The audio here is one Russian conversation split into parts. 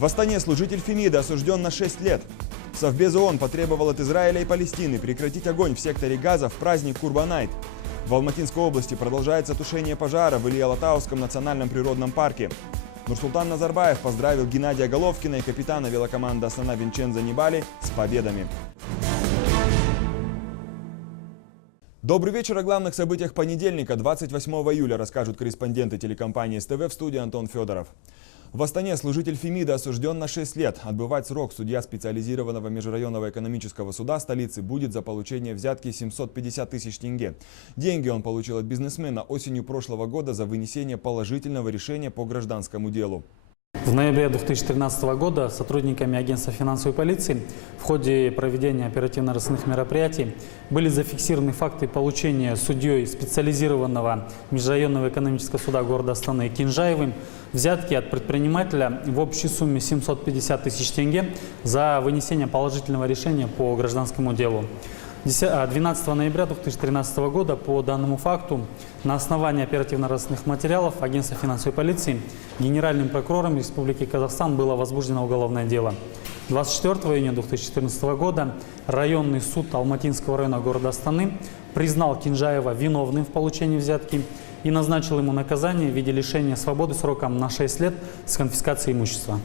В Астане служитель Фемида осужден на 6 лет. Совбез ООН потребовал от Израиля и Палестины прекратить огонь в секторе Газа в праздник Курбанайт. В Алматинской области продолжается тушение пожара в Илья-Латауском национальном природном парке. Нурсултан Назарбаев поздравил Геннадия Головкина и капитана велокоманды Астана Винчензо Нибали с победами. Добрый вечер. О главных событиях понедельника, 28 июля, расскажут корреспонденты телекомпании СТВ в студии Антон Федоров. В Астане служитель Фемида осужден на 6 лет. Отбывать срок судья специализированного межрайонного экономического суда столицы будет за получение взятки 750 тысяч тенге. Деньги он получил от бизнесмена осенью прошлого года за вынесение положительного решения по гражданскому делу. В ноябре 2013 года сотрудниками агентства финансовой полиции в ходе проведения оперативно-розыскных мероприятий были зафиксированы факты получения судьей специализированного межрайонного экономического суда города Астаны Кинжаевым взятки от предпринимателя в общей сумме 750 тысяч тенге за вынесение положительного решения по гражданскому делу. 12 ноября 2013 года по данному факту на основании оперативно-розыскных материалов Агентства финансовой полиции Генеральным прокурором Республики Казахстан было возбуждено уголовное дело. 24 июня 2014 года районный суд Алматинского района города Астаны признал Кинжаева виновным в получении взятки и назначил ему наказание в виде лишения свободы сроком на 6 лет с конфискацией имущества.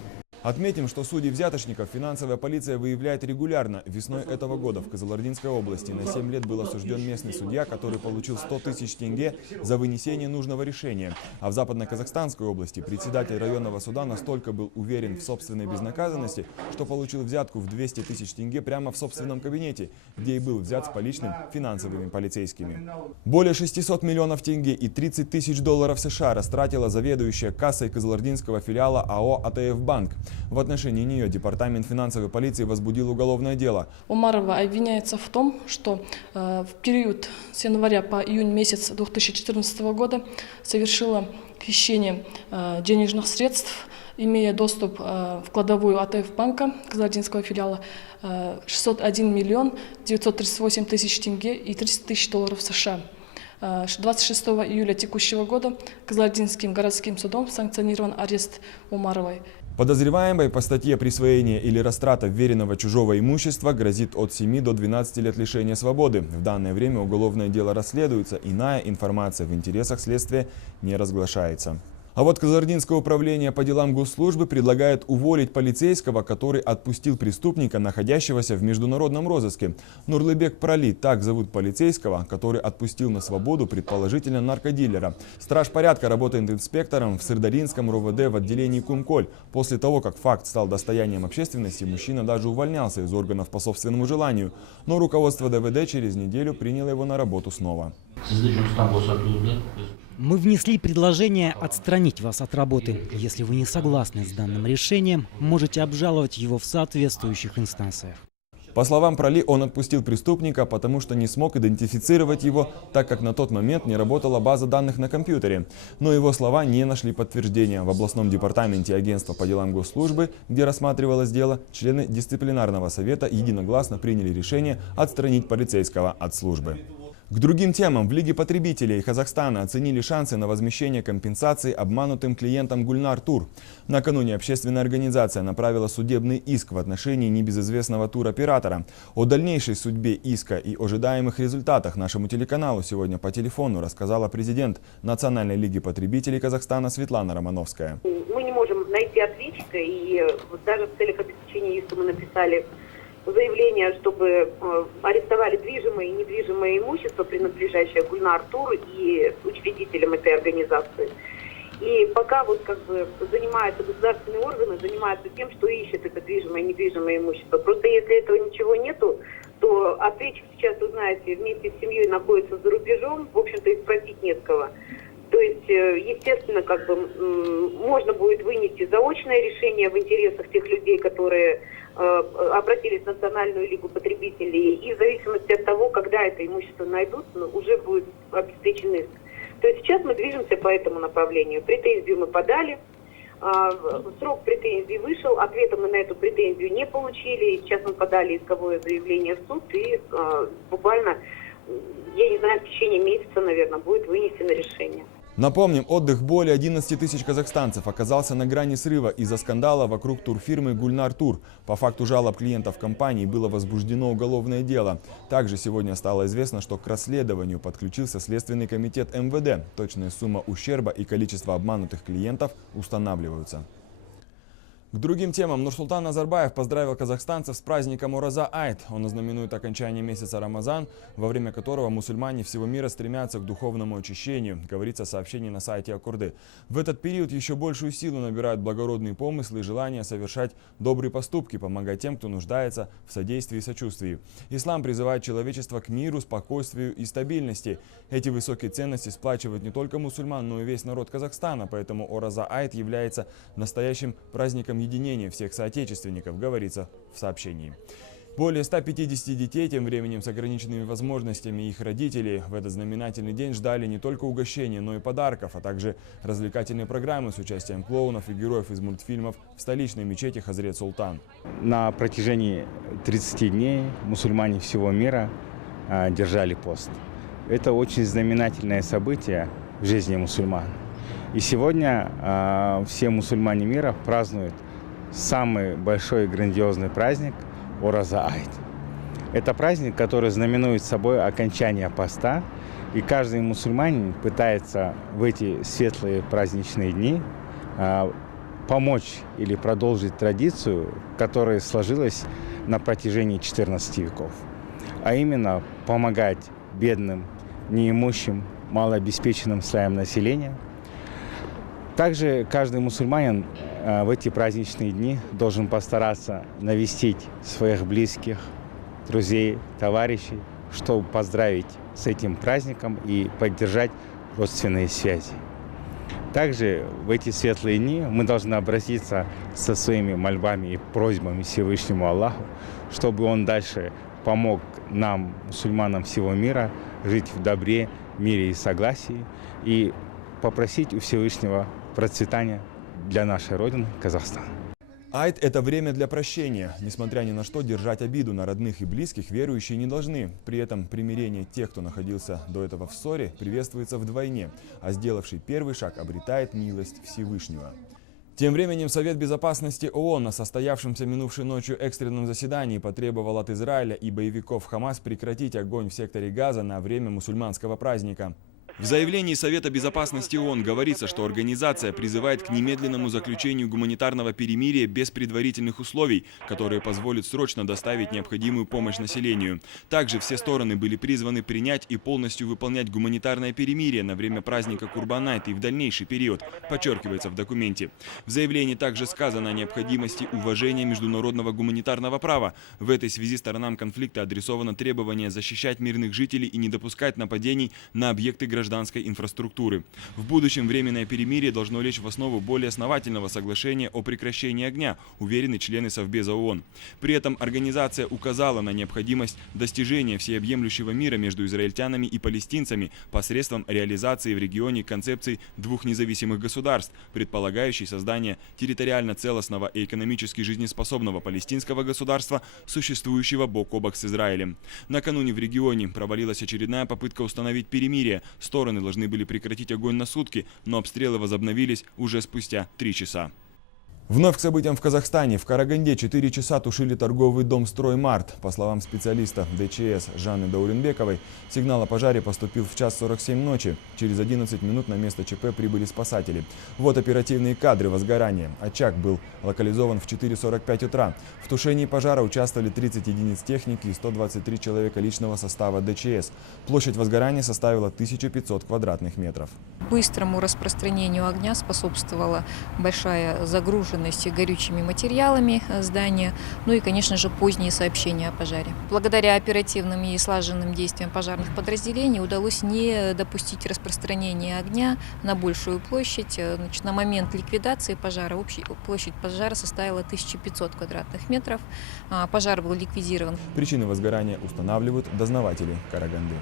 Отметим, что судей взяточников финансовая полиция выявляет регулярно. Весной этого года в Казалардинской области на 7 лет был осужден местный судья, который получил 100 тысяч тенге за вынесение нужного решения. А в Западно-Казахстанской области председатель районного суда настолько был уверен в собственной безнаказанности, что получил взятку в 200 тысяч тенге прямо в собственном кабинете, где и был взят с поличным финансовыми полицейскими. Более 600 миллионов тенге и 30 тысяч долларов США растратила заведующая кассой Казалардинского филиала АО «АТФ Банк». В отношении нее Департамент финансовой полиции возбудил уголовное дело. Умарова обвиняется в том, что э, в период с января по июнь месяц 2014 года совершила хищение э, денежных средств, имея доступ э, в кладовую АТФ банка Казардинского филиала э, 601 миллион 938 тысяч тенге и 30 тысяч долларов США. Э, 26 июля текущего года Казардинским городским судом санкционирован арест Умаровой. Подозреваемой по статье присвоения или растрата вверенного чужого имущества грозит от 7 до 12 лет лишения свободы. В данное время уголовное дело расследуется, иная информация в интересах следствия не разглашается. А вот Казардинское управление по делам госслужбы предлагает уволить полицейского, который отпустил преступника, находящегося в международном розыске. Нурлыбек Прали, так зовут полицейского, который отпустил на свободу предположительно наркодилера. Страж порядка работает инспектором в Сырдаринском РОВД в отделении Кумколь. После того, как факт стал достоянием общественности, мужчина даже увольнялся из органов по собственному желанию. Но руководство ДВД через неделю приняло его на работу снова. Мы внесли предложение отстранить вас от работы. Если вы не согласны с данным решением, можете обжаловать его в соответствующих инстанциях. По словам Прали, он отпустил преступника, потому что не смог идентифицировать его, так как на тот момент не работала база данных на компьютере. Но его слова не нашли подтверждения. В областном департаменте агентства по делам госслужбы, где рассматривалось дело, члены дисциплинарного совета единогласно приняли решение отстранить полицейского от службы. К другим темам в Лиге потребителей Казахстана оценили шансы на возмещение компенсации обманутым клиентам Гульнар Тур. Накануне общественная организация направила судебный иск в отношении небезызвестного туроператора. О дальнейшей судьбе иска и ожидаемых результатах нашему телеканалу сегодня по телефону рассказала президент Национальной лиги потребителей Казахстана Светлана Романовская. мы не можем найти ответчика, и э, даже в целях обеспечения иска мы написали заявление, чтобы э, арестовали движимое и недвижимое имущество, принадлежащее Гульнар Тур и учредителям этой организации. И пока вот как бы занимаются государственные органы, занимаются тем, что ищет это движимое и недвижимое имущество. Просто если этого ничего нету, то ответчик сейчас, вы знаете, вместе с семьей находится за рубежом, в общем-то и спросить нет кого. То есть, э, естественно, как бы можно будет вынести заочное решение в интересах тех людей, которые обратились в Национальную лигу потребителей, и в зависимости от того, когда это имущество найдут, ну, уже будет обеспечен иск. То есть сейчас мы движемся по этому направлению. Претензию мы подали, а, срок претензий вышел, ответа мы на эту претензию не получили. Сейчас мы подали исковое заявление в суд, и а, буквально, я не знаю, в течение месяца, наверное, будет вынесено решение. Напомним, отдых более 11 тысяч казахстанцев оказался на грани срыва из-за скандала вокруг турфирмы «Гульнар Тур». По факту жалоб клиентов компании было возбуждено уголовное дело. Также сегодня стало известно, что к расследованию подключился Следственный комитет МВД. Точная сумма ущерба и количество обманутых клиентов устанавливаются. К другим темам Нурсултан Назарбаев поздравил казахстанцев с праздником Ураза Айт. Он ознаменует окончание месяца Рамазан, во время которого мусульмане всего мира стремятся к духовному очищению, говорится в сообщении на сайте Акурды. В этот период еще большую силу набирают благородные помыслы и желание совершать добрые поступки, помогать тем, кто нуждается в содействии и сочувствии. Ислам призывает человечество к миру, спокойствию и стабильности. Эти высокие ценности сплачивают не только мусульман, но и весь народ Казахстана, поэтому Ораза Айт является настоящим праздником единения всех соотечественников, говорится в сообщении. Более 150 детей, тем временем с ограниченными возможностями их родителей, в этот знаменательный день ждали не только угощения, но и подарков, а также развлекательные программы с участием клоунов и героев из мультфильмов в столичной мечети Хазрет Султан. На протяжении 30 дней мусульмане всего мира а, держали пост. Это очень знаменательное событие в жизни мусульман. И сегодня а, все мусульмане мира празднуют самый большой и грандиозный праздник Ораза Айт. Это праздник, который знаменует собой окончание поста, и каждый мусульманин пытается в эти светлые праздничные дни а, помочь или продолжить традицию, которая сложилась на протяжении 14 веков. А именно помогать бедным, неимущим, малообеспеченным слоям населения. Также каждый мусульманин в эти праздничные дни должен постараться навестить своих близких, друзей, товарищей, чтобы поздравить с этим праздником и поддержать родственные связи. Также в эти светлые дни мы должны обратиться со своими мольбами и просьбами Всевышнему Аллаху, чтобы Он дальше помог нам, мусульманам всего мира, жить в добре, мире и согласии, и попросить у Всевышнего процветания для нашей Родины, Казахстана. Айд – это время для прощения. Несмотря ни на что, держать обиду на родных и близких верующие не должны. При этом примирение тех, кто находился до этого в ссоре, приветствуется вдвойне, а сделавший первый шаг обретает милость Всевышнего. Тем временем Совет Безопасности ООН на состоявшемся минувшей ночью экстренном заседании потребовал от Израиля и боевиков Хамас прекратить огонь в секторе Газа на время мусульманского праздника. В заявлении Совета Безопасности ООН говорится, что организация призывает к немедленному заключению гуманитарного перемирия без предварительных условий, которые позволят срочно доставить необходимую помощь населению. Также все стороны были призваны принять и полностью выполнять гуманитарное перемирие на время праздника Курбанайт и в дальнейший период, подчеркивается в документе. В заявлении также сказано о необходимости уважения международного гуманитарного права. В этой связи сторонам конфликта адресовано требование защищать мирных жителей и не допускать нападений на объекты гражданского гражданской инфраструктуры. В будущем временное перемирие должно лечь в основу более основательного соглашения о прекращении огня, уверены члены Совбеза ООН. При этом организация указала на необходимость достижения всеобъемлющего мира между израильтянами и палестинцами посредством реализации в регионе концепции двух независимых государств, предполагающей создание территориально целостного и экономически жизнеспособного палестинского государства, существующего бок о бок с Израилем. Накануне в регионе провалилась очередная попытка установить перемирие. Стороны должны были прекратить огонь на сутки, но обстрелы возобновились уже спустя три часа. Вновь к событиям в Казахстане. В Караганде 4 часа тушили торговый дом «Строймарт». По словам специалиста ДЧС Жанны Дауренбековой, сигнал о пожаре поступил в час 47 ночи. Через 11 минут на место ЧП прибыли спасатели. Вот оперативные кадры возгорания. Очаг был локализован в 4.45 утра. В тушении пожара участвовали 30 единиц техники и 123 человека личного состава ДЧС. Площадь возгорания составила 1500 квадратных метров. Быстрому распространению огня способствовала большая загруженность горючими материалами здания, ну и, конечно же, поздние сообщения о пожаре. Благодаря оперативным и слаженным действиям пожарных подразделений удалось не допустить распространения огня на большую площадь. Значит, на момент ликвидации пожара общая площадь пожара составила 1500 квадратных метров. А, Пожар был ликвидирован Причины возгорания устанавливают дознаватели Караганды.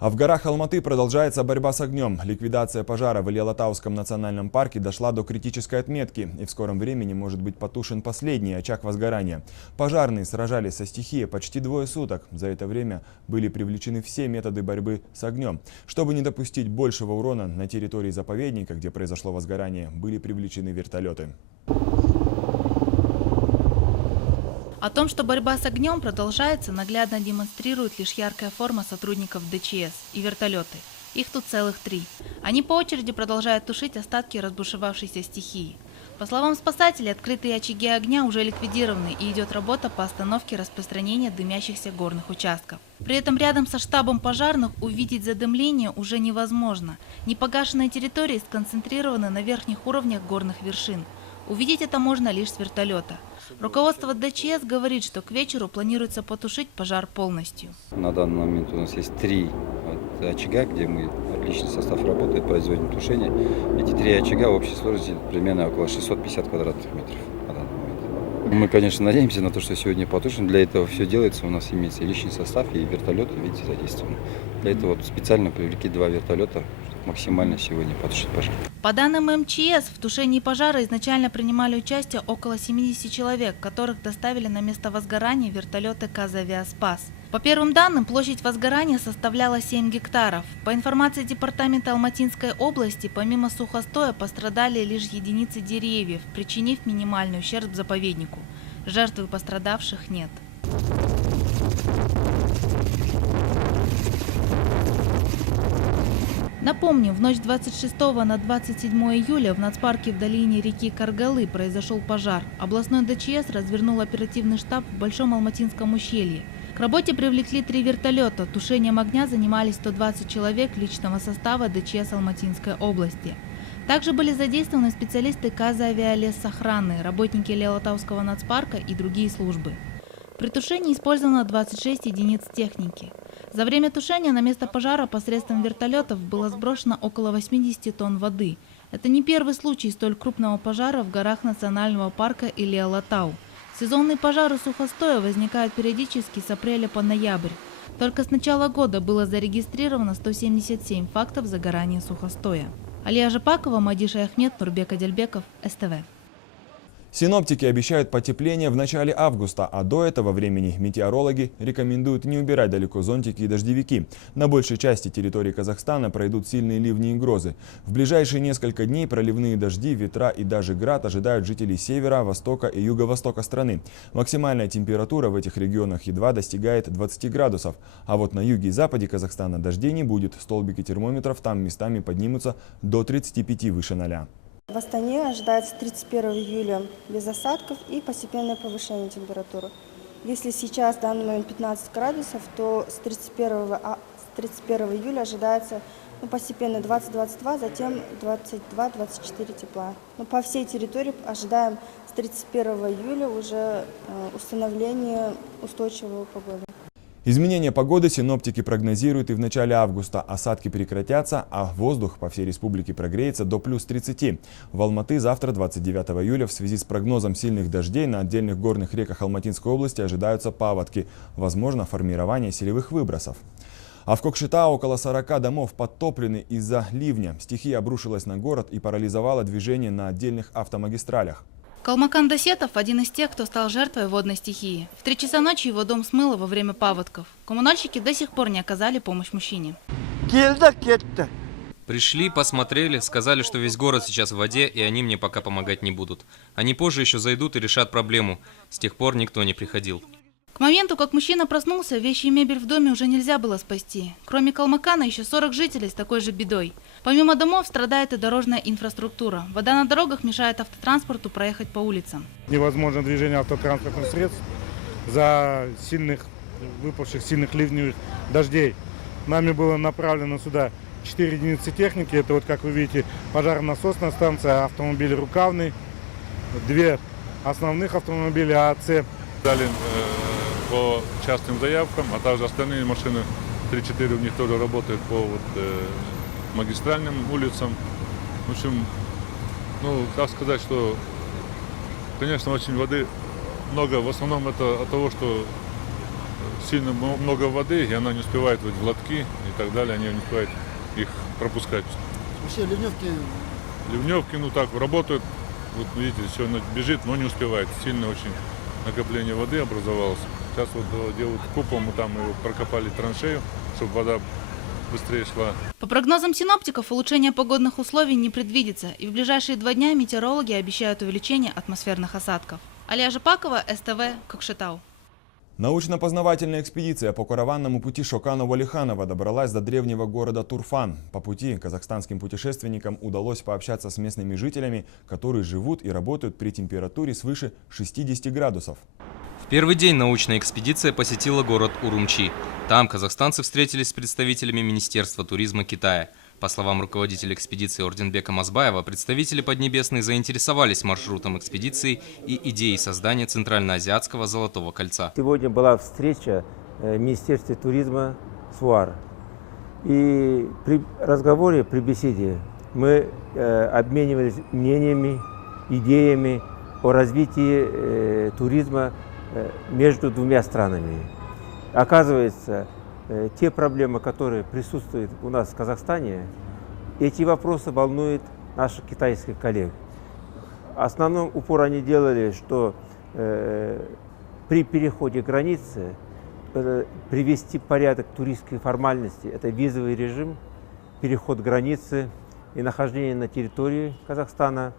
А в горах Алматы продолжается борьба с огнем. Ликвидация пожара в Илья-Латауском национальном парке дошла до критической отметки, и в скором времени может быть потушен последний очаг возгорания. Пожарные сражались со стихией почти двое суток. За это время были привлечены все методы борьбы с огнем. Чтобы не допустить большего урона на территории заповедника, где произошло возгорание, были привлечены вертолеты. О том, что борьба с огнем продолжается, наглядно демонстрирует лишь яркая форма сотрудников ДЧС и вертолеты. Их тут целых три. Они по очереди продолжают тушить остатки разбушевавшейся стихии. По словам спасателей, открытые очаги огня уже ликвидированы и идет работа по остановке распространения дымящихся горных участков. При этом рядом со штабом пожарных увидеть задымление уже невозможно. Непогашенные территории сконцентрированы на верхних уровнях горных вершин. Увидеть это можно лишь с вертолета. Руководство ДЧС говорит, что к вечеру планируется потушить пожар полностью. На данный момент у нас есть три очага, где мы, отличный состав работает, производим тушение. Эти три очага в общей сложности примерно около 650 квадратных метров. Мы, конечно, надеемся на то, что сегодня потушим. Для этого все делается. У нас имеется и личный состав, и вертолеты, видите, задействованы. Для этого вот специально привлекли два вертолета, чтобы максимально сегодня потушить пожар. По данным МЧС, в тушении пожара изначально принимали участие около 70 человек, которых доставили на место возгорания вертолеты «Казавиаспас». По первым данным, площадь возгорания составляла 7 гектаров. По информации Департамента Алматинской области, помимо сухостоя пострадали лишь единицы деревьев, причинив минимальный ущерб заповеднику. Жертв и пострадавших нет. Напомним, в ночь с 26 на 27 июля в нацпарке в долине реки Каргалы произошел пожар. Областной ДЧС развернул оперативный штаб в Большом Алматинском ущелье. К работе привлекли три вертолета. Тушением огня занимались 120 человек личного состава ДЧС Алматинской области. Также были задействованы специалисты КАЗа авиалесохраны, работники Леолатауского нацпарка и другие службы. При тушении использовано 26 единиц техники. За время тушения на место пожара посредством вертолетов было сброшено около 80 тонн воды. Это не первый случай столь крупного пожара в горах национального парка Илия-Латау. Сезонные пожары сухостоя возникают периодически с апреля по ноябрь. Только с начала года было зарегистрировано 177 фактов загорания сухостоя. Алия Жапакова, Мадиша Ахмед, Нурбек Адельбеков, СТВ. Синоптики обещают потепление в начале августа, а до этого времени метеорологи рекомендуют не убирать далеко зонтики и дождевики. На большей части территории Казахстана пройдут сильные ливни и грозы. В ближайшие несколько дней проливные дожди, ветра и даже град ожидают жителей севера, востока и юго-востока страны. Максимальная температура в этих регионах едва достигает 20 градусов. А вот на юге и западе Казахстана дождей не будет. Столбики термометров там местами поднимутся до 35 выше 0. В Астане ожидается 31 июля без осадков и постепенное повышение температуры. Если сейчас в данный момент 15 градусов, то с 31, а- с 31 июля ожидается ну, постепенно 20-22, затем 22-24 тепла. Но по всей территории ожидаем с 31 июля уже э, установление устойчивой погоды. Изменение погоды синоптики прогнозируют и в начале августа. Осадки прекратятся, а воздух по всей республике прогреется до плюс 30. В Алматы завтра, 29 июля, в связи с прогнозом сильных дождей на отдельных горных реках Алматинской области ожидаются паводки. Возможно формирование селевых выбросов. А в Кокшетау около 40 домов подтоплены из-за ливня. Стихия обрушилась на город и парализовала движение на отдельных автомагистралях. Калмакан Досетов – один из тех, кто стал жертвой водной стихии. В три часа ночи его дом смыло во время паводков. Коммунальщики до сих пор не оказали помощь мужчине. Пришли, посмотрели, сказали, что весь город сейчас в воде, и они мне пока помогать не будут. Они позже еще зайдут и решат проблему. С тех пор никто не приходил. К моменту, как мужчина проснулся, вещи и мебель в доме уже нельзя было спасти. Кроме Калмакана, еще 40 жителей с такой же бедой. Помимо домов страдает и дорожная инфраструктура. Вода на дорогах мешает автотранспорту проехать по улицам. Невозможно движение автотранспортных средств за сильных, выпавших сильных ливневых дождей. Нами было направлено сюда 4 единицы техники. Это вот, как вы видите, пожарно-насосная станция, автомобиль рукавный, две основных автомобиля АЦ. Дали э, по частным заявкам, а также остальные машины, 3-4 у них тоже работают по вот, э, магистральным улицам. В общем, ну, как сказать, что, конечно, очень воды много. В основном это от того, что сильно много воды, и она не успевает вот в лотки и так далее, они не успевают их пропускать. Вообще ливневки Ливневки, ну так, работают, вот видите, все бежит, но не успевает. Сильно очень накопление воды образовалось. Сейчас вот э, делают купол, мы там его прокопали траншею, чтобы вода быстрее шла. По прогнозам синоптиков, улучшения погодных условий не предвидится, и в ближайшие два дня метеорологи обещают увеличение атмосферных осадков. Алия Жапакова, СТВ, Кокшетау. Научно-познавательная экспедиция по караванному пути Шоканова-Лиханова добралась до древнего города Турфан. По пути казахстанским путешественникам удалось пообщаться с местными жителями, которые живут и работают при температуре свыше 60 градусов. В первый день научная экспедиция посетила город Урумчи. Там казахстанцы встретились с представителями Министерства туризма Китая. По словам руководителя экспедиции Орденбека Мазбаева, представители Поднебесной заинтересовались маршрутом экспедиции и идеей создания Центральноазиатского Золотого кольца. Сегодня была встреча э, в Министерстве туризма СУАР. И при разговоре, при беседе мы э, обменивались мнениями, идеями о развитии э, туризма между двумя странами. Оказывается, те проблемы, которые присутствуют у нас в Казахстане, эти вопросы волнуют наших китайских коллег. Основном упор они делали, что э, при переходе границы э, привести порядок туристской формальности, это визовый режим, переход границы и нахождение на территории Казахстана,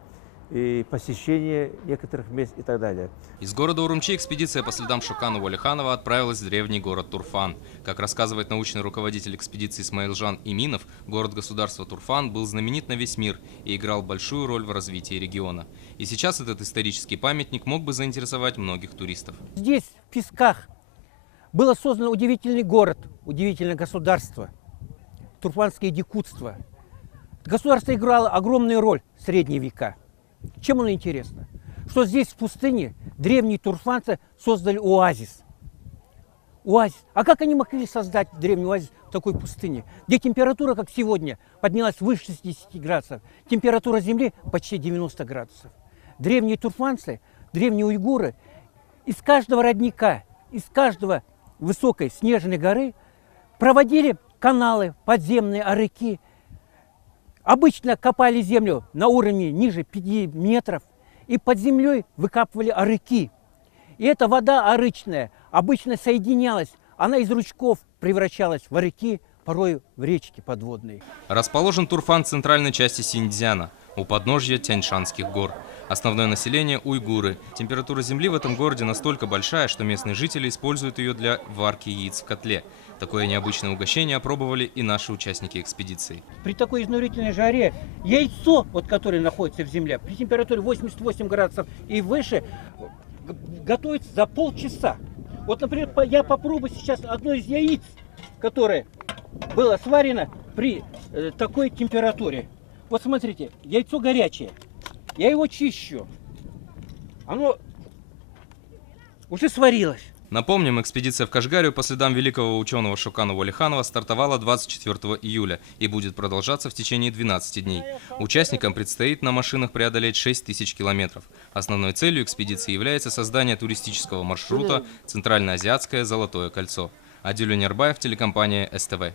и посещение некоторых мест и так далее. Из города Урумчи экспедиция по следам Шуканова-Алиханова отправилась в древний город Турфан. Как рассказывает научный руководитель экспедиции Исмаилжан Иминов, город-государства Турфан был знаменит на весь мир и играл большую роль в развитии региона. И сейчас этот исторический памятник мог бы заинтересовать многих туристов. Здесь, в Песках, было создано удивительный город, удивительное государство, турфанское дикутство. Государство играло огромную роль в средние века. Чем оно интересно? Что здесь, в пустыне, древние турфанцы создали оазис. Оазис. А как они могли создать древний оазис в такой пустыне, где температура, как сегодня, поднялась выше 60 градусов, температура Земли почти 90 градусов. Древние турфанцы, древние уйгуры из каждого родника, из каждого высокой снежной горы проводили каналы, подземные арыки. Обычно копали землю на уровне ниже 5 метров и под землей выкапывали арыки. И эта вода арычная обычно соединялась, она из ручков превращалась в арыки, порой в речки подводные. Расположен Турфан в центральной части Синьцзяна, у подножья Тяньшанских гор. Основное население – уйгуры. Температура земли в этом городе настолько большая, что местные жители используют ее для варки яиц в котле. Такое необычное угощение опробовали и наши участники экспедиции. При такой изнурительной жаре яйцо, вот, которое находится в земле, при температуре 88 градусов и выше, готовится за полчаса. Вот, например, я попробую сейчас одно из яиц, которое было сварено при э, такой температуре. Вот смотрите, яйцо горячее. Я его чищу. Оно уже сварилось. Напомним, экспедиция в Кашгарию по следам великого ученого Шуканова Лиханова стартовала 24 июля и будет продолжаться в течение 12 дней. Участникам предстоит на машинах преодолеть 6 тысяч километров. Основной целью экспедиции является создание туристического маршрута «Центральноазиатское Золотое кольцо». Адилю Нербаев, телекомпания СТВ.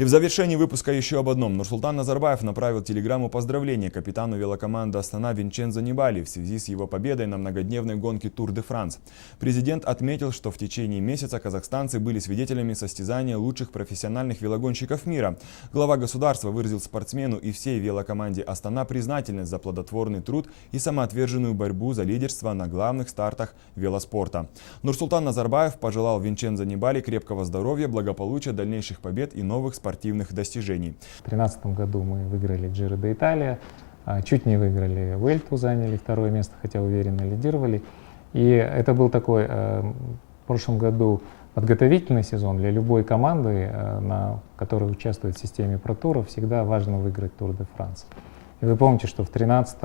И в завершении выпуска еще об одном. Нурсултан Назарбаев направил телеграмму поздравления капитану велокоманды Астана Винчензо Нибали в связи с его победой на многодневной гонке Тур де Франс. Президент отметил, что в течение месяца казахстанцы были свидетелями состязания лучших профессиональных велогонщиков мира. Глава государства выразил спортсмену и всей велокоманде Астана признательность за плодотворный труд и самоотверженную борьбу за лидерство на главных стартах велоспорта. Нурсултан Назарбаев пожелал Винчензо Нибали крепкого здоровья, благополучия, дальнейших побед и новых спортивных достижений. В 2013 году мы выиграли Джиро де Италия, чуть не выиграли Вельту, заняли второе место, хотя уверенно лидировали. И это был такой э, в прошлом году подготовительный сезон для любой команды, э, на, которая участвует в системе протуров, всегда важно выиграть Тур де Франс. И вы помните, что в 2013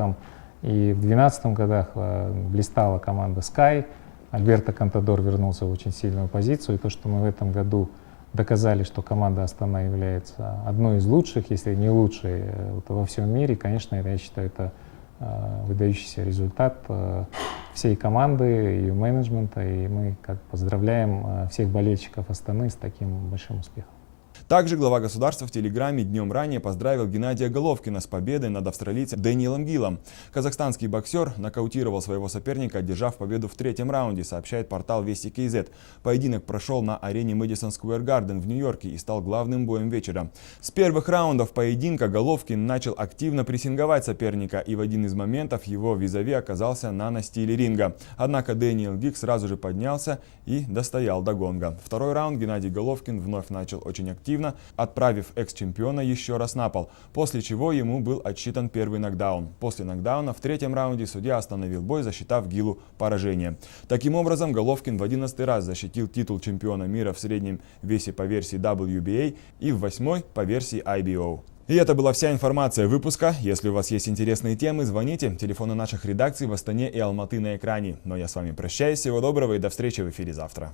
и в 2012 годах э, блистала команда Sky, Альберто Кантадор вернулся в очень сильную позицию, и то, что мы в этом году доказали, что команда Астана является одной из лучших, если не лучшей э, во всем мире. Конечно, это, я считаю, это э, выдающийся результат э, всей команды и менеджмента, и мы как поздравляем всех болельщиков Астаны с таким большим успехом. Также глава государства в Телеграме днем ранее поздравил Геннадия Головкина с победой над австралийцем Дэниелом Гиллом. Казахстанский боксер нокаутировал своего соперника, одержав победу в третьем раунде, сообщает портал Вести КЗ. Поединок прошел на арене Мэдисон Сквер Гарден в Нью-Йорке и стал главным боем вечера. С первых раундов поединка Головкин начал активно прессинговать соперника, и в один из моментов его визави оказался на настиле ринга. Однако Дэниел Гик сразу же поднялся и достоял до гонга. Второй раунд Геннадий Головкин вновь начал очень активно, отправив экс-чемпиона еще раз на пол, после чего ему был отсчитан первый нокдаун. После нокдауна в третьем раунде судья остановил бой, засчитав Гилу поражение. Таким образом, Головкин в 11 раз защитил титул чемпиона мира в среднем весе по версии WBA и в восьмой по версии IBO. И это была вся информация выпуска. Если у вас есть интересные темы, звоните. Телефоны наших редакций в Астане и Алматы на экране. Но я с вами прощаюсь. Всего доброго и до встречи в эфире завтра.